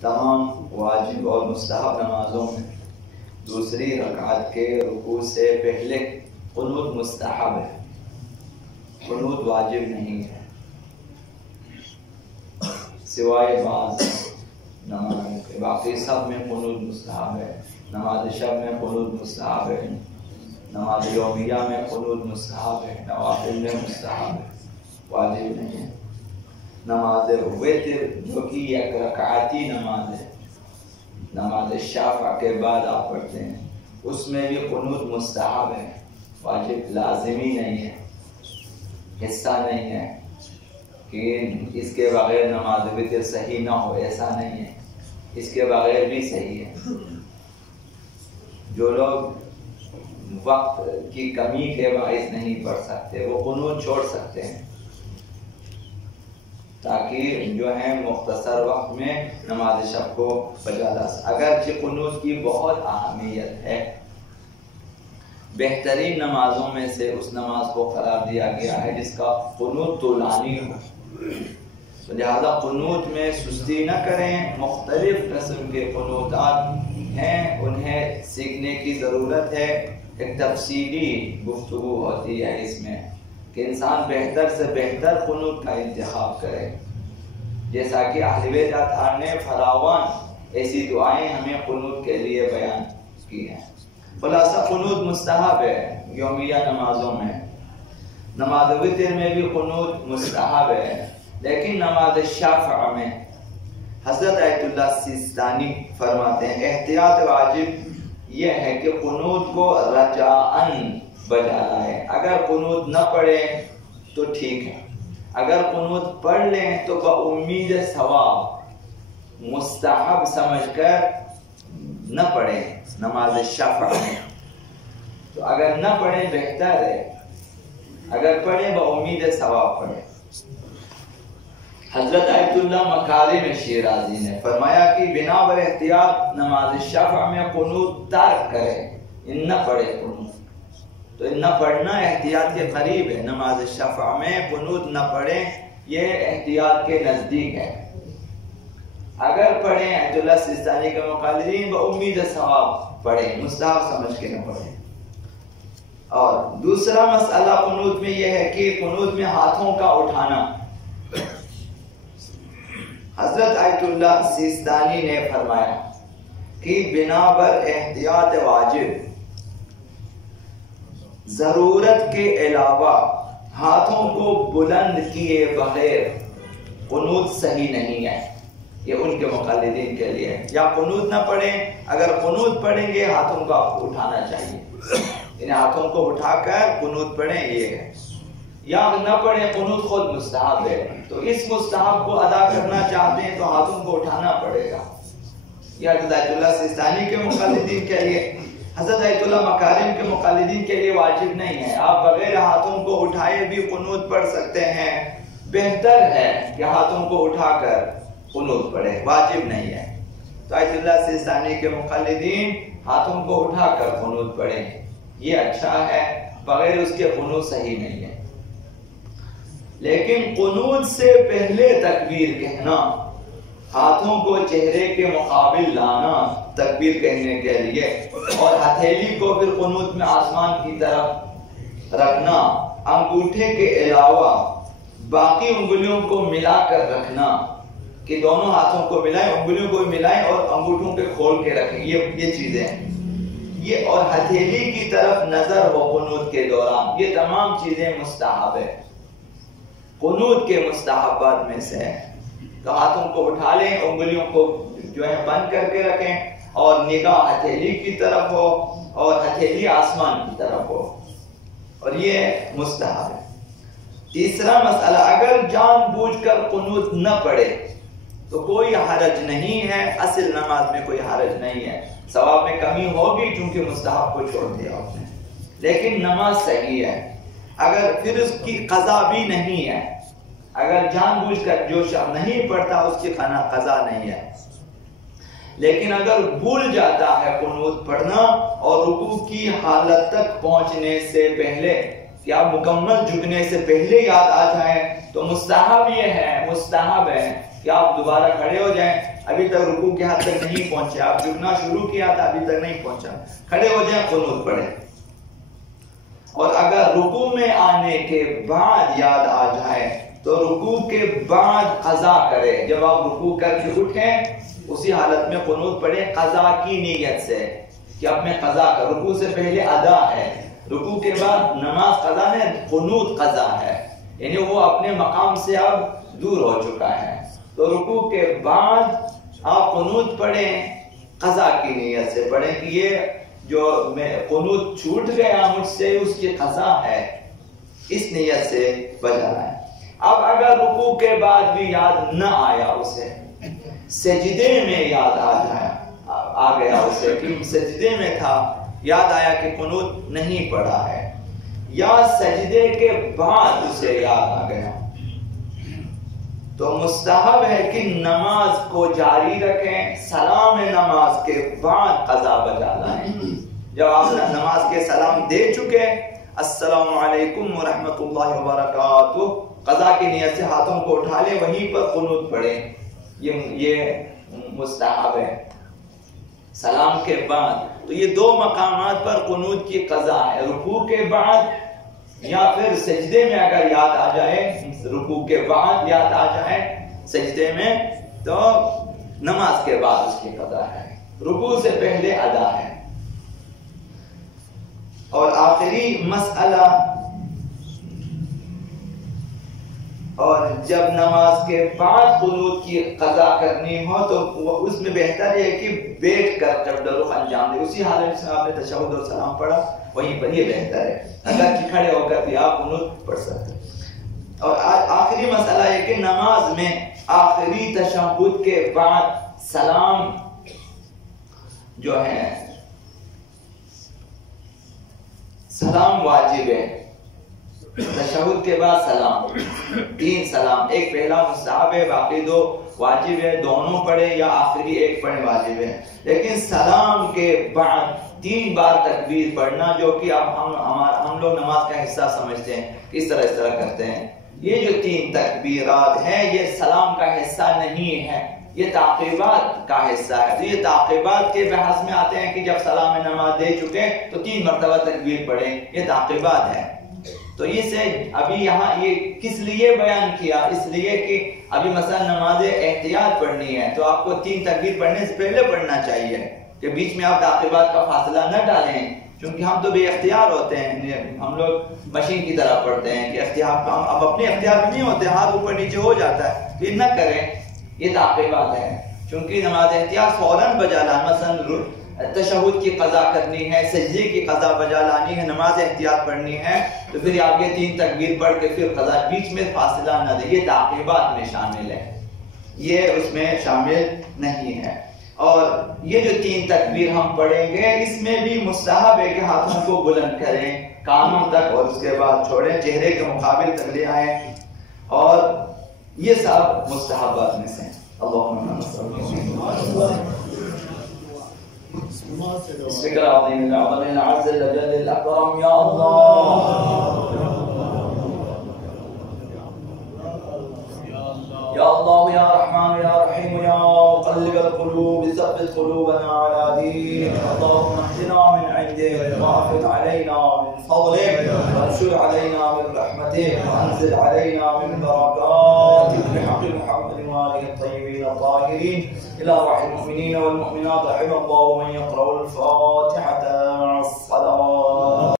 तमाम वाजिब और मुस्तहब नमाजों में दूसरी रकात के रुकू से पहले कुनूत मुस्तहब है, कुनूत वाजिब नहीं है। सिवाय बाज़ नमाज़ों के बाकी सब में कुनूत मुस्तहब है। नमाज शब में कुनूत मुस्तहब है, नमाज यौमिया में कुनूत मुस्तहब है, नवाफिल में मुस्तहब है, वाजिब नहीं है। नमाज वितर जो कि एक रकाती नमाज है, नमाज शाफ़ा के बाद आप पढ़ते हैं, उसमें भी कुनूत मुस्तहब है, वाजिब लाजिमी नहीं है, हिस्सा नहीं है कि इसके बगैर नमाज वितर सही ना हो, ऐसा नहीं है, इसके बगैर भी सही है। जो लोग वक्त की कमी के बाइस नहीं पढ़ सकते वो कुनूत छोड़ सकते हैं, ताकि जो है मुख्तसर वक्त में नमाज शब को बजा ला सके। अगरचे कुनूत की बहुत अहमियत है, बेहतरीन नमाजों में से उस नमाज को करार दिया गया है जिसका कुनूत तुलानी हो, तो लिहाजा कुनूत में सुस्ती न करें। मुख्तलिफ किस्म के कुनूतात हैं, उन्हें सीखने की ज़रूरत है। एक तफसीली गुफ्तगू होती है इसमें कि इंसान बेहतर से बेहतर कुनूत का इंतखाब करे, जैसा कि अहले बैत अतहार ने फरावान ऐसी दुआएं हमें कुनूत के लिए बयान की हैं। खुलासा कुनूत मुस्तहब है यौमिया नमाजों में, नमाज वितर में भी कुनूत मुस्तहब है, लेकिन नमाज शाफ़ा में हज़रत आयतुल्लाह सिस्तानी फरमाते हैं एहतियात वाजिब यह है कि कुनूत को रजाअन बजा लाए। अगर कुनूत न पढ़े तो ठीक है, अगर कुनूत पढ़ लें तो बउम्मीद सवाब मुस्तहब समझकर न पढ़ें नमाज शाफ़ा में। तो अगर न पढ़ें बेहतर है, अगर पढ़ें बउम्मीद सवाब पढ़ें। हजरत आयतुल्लाह मकारिम शिराजी ने फरमाया कि बिना बर एहतियात नमाज शाफ़ा में कुनूत तर्क करें, इन न पढ़े कुनूत, तो इन न पढ़ना एहतियात के करीब है। नमाज शाफ़ा में कुनूत न पढ़ें, ये एहतियात के नज़दीक है। अगर पढ़ें आयतुल्लाह सिस्तानी के मुकालिदीन बउम्मीद सवाब पढ़ें, मुस्तहब समझ के न पढ़ें। और दूसरा मसला कुनूत में यह है कि कुनूत में हाथों का उठाना। हजरत आयतुल्लाह सिस्तानी ने फरमाया कि बिना बर एहतियात वाजिब जरूरत के अलावा हाथों को बुलंद किए बगैर कुनूत सही नहीं है। ये उनके मुक़ल्लिदीन के लिए है। या कुनूत न पढ़ें, अगर कुनूत पढ़ेंगे हाथों को आपको उठाना चाहिए, इन हाथों को उठाकर कुनूत पढ़ें, ये है। या न पढ़ें कुनूत खुद मुस्तहब है, तो इस मुस्तहब को अदा करना चाहते हैं तो हाथों को उठाना पड़ेगा। यह हज़रत आयतुल्लाह सिस्तानी के मुक़ल्लिदीन के लिए, हज़रत आयतुल्लाह मकारिम के मुक़ल्लिदीन के लिए वाजिब नहीं है। आप बगैर हाथों को उठाए भी कुनूत पढ़ सकते हैं, बेहतर है कि हाथों को उठाकर कुनूत पढ़े, वाजिब नहीं है। तो आयतुल्लाह सिस्तानी के मुक़ल्लिदीन हाथों को उठाकर कुनूत पढ़े, ये अच्छा है, बगैर उसके कुनूत सही नहीं है। लेकिन कुनूत से पहले तकबीर कहना, हाथों को चेहरे के मुकाबिल लाना तकबीर कहने के लिए, और हथेली को फिर कुनूत में आसमान की तरफ रखना, अंगूठे के अलावा बाकी उंगलियों को मिलाकर रखना, कि दोनों हाथों को मिलाएं, उंगलियों को मिलाएं और अंगूठों के खोल के रखें, ये चीजें हैं। ये और हथेली की तरफ नजर हो कुनूत के दौरान, ये तमाम चीजें मुस्तहब है, कुनूत के मुस्तहबात में से है। तो हाथों को उठा लें, उंगलियों को जो है बंद करके रखें, और निगाह हथेली की तरफ हो और हथेली आसमान की तरफ हो, और ये मुस्तहब है। तीसरा मसला, अगर जानबूझकर कुनूत न पढ़े तो कोई हरज नहीं है, असल नमाज में कोई हरज नहीं है। सवाब में कमी होगी क्योंकि मुस्तहब को छोड़ दिया आपने, लेकिन नमाज सही है। अगर फिर उसकी कज़ा भी नहीं है, अगर जानबूझकर जो शख्स नहीं पढ़ता उसकी कज़ा नहीं है, लेकिन अगर भूल जाता है कुनूत पढ़ना और रुकू की हालत तक पहुंचने से पहले, या मुकम्मल झुकने से पहले याद आ जाए, तो मुस्तहब ये है, मुस्तहब है कि आप दोबारा खड़े हो जाएं, ابھی تک رکوع کے حد تک نہیں پہنچے، آپ جھکنا شروع کیا تھا ابھی تک نہیں پہنچا، کھڑے ہو جائیں قنوت پڑھیں. اور اگر رکوع میں آنے کے بعد یاد آ جائے تو رکوع کے بعد قضا کرے. جب آپ رکوع کر کے اٹھیں اسی حالت میں قنوت پڑھیں قضا کی نیت سے کہ اب میں قضا کر. رکوع سے پہلے ادا ہے، رکوع کے بعد نماز قضا ہے، قنوت قضا ہے، یعنی وہ اپنے مقام سے اب دور ہو چکا ہے. تو رکوع کے بعد آپ قنوت پڑھیں، قضا کی نیت سے پڑھیں کہ یہ جو میں قنوت چھوٹ گیا مجھ سے اس کی قضا ہے، اس نیت سے بجا ہے. اب اگر رکوع کے بعد بھی یاد نہ آیا اسے، سجدے میں یاد آ گیا اسے کہ سجدے میں تھا، یاد آیا کہ قنوت نہیں پڑھا ہے، یا سجدے کے بعد اسے یاد آ گیا، تو مستحب ہے کہ نماز کو جاری رکھیں، سلام نماز کے بعد قضا بجا لائیں. جب آپ نماز کے سلام دے چکے السلام علیکم ورحمۃ اللہ وبرکاتہ، قضا کی نیت سے ہاتھوں کو اٹھا لیں، وہیں پر قنوت پڑھیں. یہ مستحب ہے سلام کے بعد. تو یہ دو مقامات پر قنوت کی قضا ہے، رکوع کے بعد یا پھر سجدے میں اگر یاد آ جائے، رکوع کے بعد یاد آ جائے سجدے میں تو نماز کے بعد اس کی قضا ہے، رکوع سے پہلے ادا ہے. اور آخری مسئلہ، اور جب نماز کے بعد قنوت کی قضا کرنی ہو تو اس میں بہتر ہے کہ بیٹھ کر قبل رخ انجام دے، اسی حالت میں آپ نے تشہد اور سلام پڑھا وہیں پر، یہ بہتر ہے. اگر کہ کھڑے ہو کر بھی آپ قنوت پڑھ سکتے. اور آخری مسئلہ ہے کہ نماز میں آخری تشہد کے بعد سلام جو ہے، سلام واجب ہے. تشہد کے بعد سلام، 3 سلام، ایک پہلا مستحب ہے، باقی 2 واجب ہے، دونوں پڑھے یا آخری ایک پڑھے واجب ہے. لیکن سلام کے بعد 3 بار تکبیر پڑھنا، جو کہ اب ہم لوگ نماز کا حصہ سمجھتے ہیں، اس طرح کرتے ہیں. یہ جو 3 تکبیرات ہیں یہ سلام کا حصہ نہیں ہے، یہ تعقیبات کا حصہ ہے. تو یہ تعقیبات کے بحث میں آتے ہیں کہ جب سلام نماز دے چکے تو 3 مرتبہ تکبیر پڑھیں، یہ تعقیبات ہے. تو اسے ابھی یہاں یہ کس لیے بیان کیا؟ اس لیے کہ ابھی مثلا نماز احتیاط پڑھنی ہے تو آپ کو 3 تکبیر پڑھنے سے پہلے پڑھنا چاہیے کہ بیچ میں آپ تعقیبات کا فاصلہ نہ ڈالیں، کیونکہ ہم تو بے اختیار ہوتے ہیں، ہم لوگ مشین کی طرح پڑھتے ہیں کہ اختیار اب اپنے اختیار میں نہیں ہوتے، ہاتھ اوپر نیچے ہو جاتا ہے، تو یہ نہ کریں. یہ تعقیبات ہے، چونکہ نماز احتیاط فوراً بجا لانا، مثلا تشہد کی قضا کرنی ہے، سجدے کی قضا بجا لانی ہے، نماز احتیاط پڑھنی ہے، تو پھر آپ یہ 3 تکبیر پڑھ کے پھر قضا، بیچ میں فاصلہ نہ دیں. یہ تعقیبات میں شامل ہے، یہ اس میں شامل نہیں ہے. اور یہ جو 3 تکبیر ہم پڑھیں گے اس میں بھی مستحب ہے کہ ہاتھوں کو بلند کریں کانوں تک اور اس کے بعد چھوڑیں، چہرے کے مقابل تک لے آئیں، اور یہ سب مستحبات میں سے. اللہم بسمك العظيم الأعظم الأعز الأجل الأكرم يا الله يا الله يا رحمن يا رحيم يا مقلب القلوب ثبت قلوبنا على دينك. اللهم اهدنا من عندك واعف علينا من فضلك وانشر علينا من رحمتك وانزل علينا من بركاتك بحق محمد وآله الطيبين الطاهرين. إلى روح المؤمنين والمؤمنات رحم الله من يقرأ الفاتحة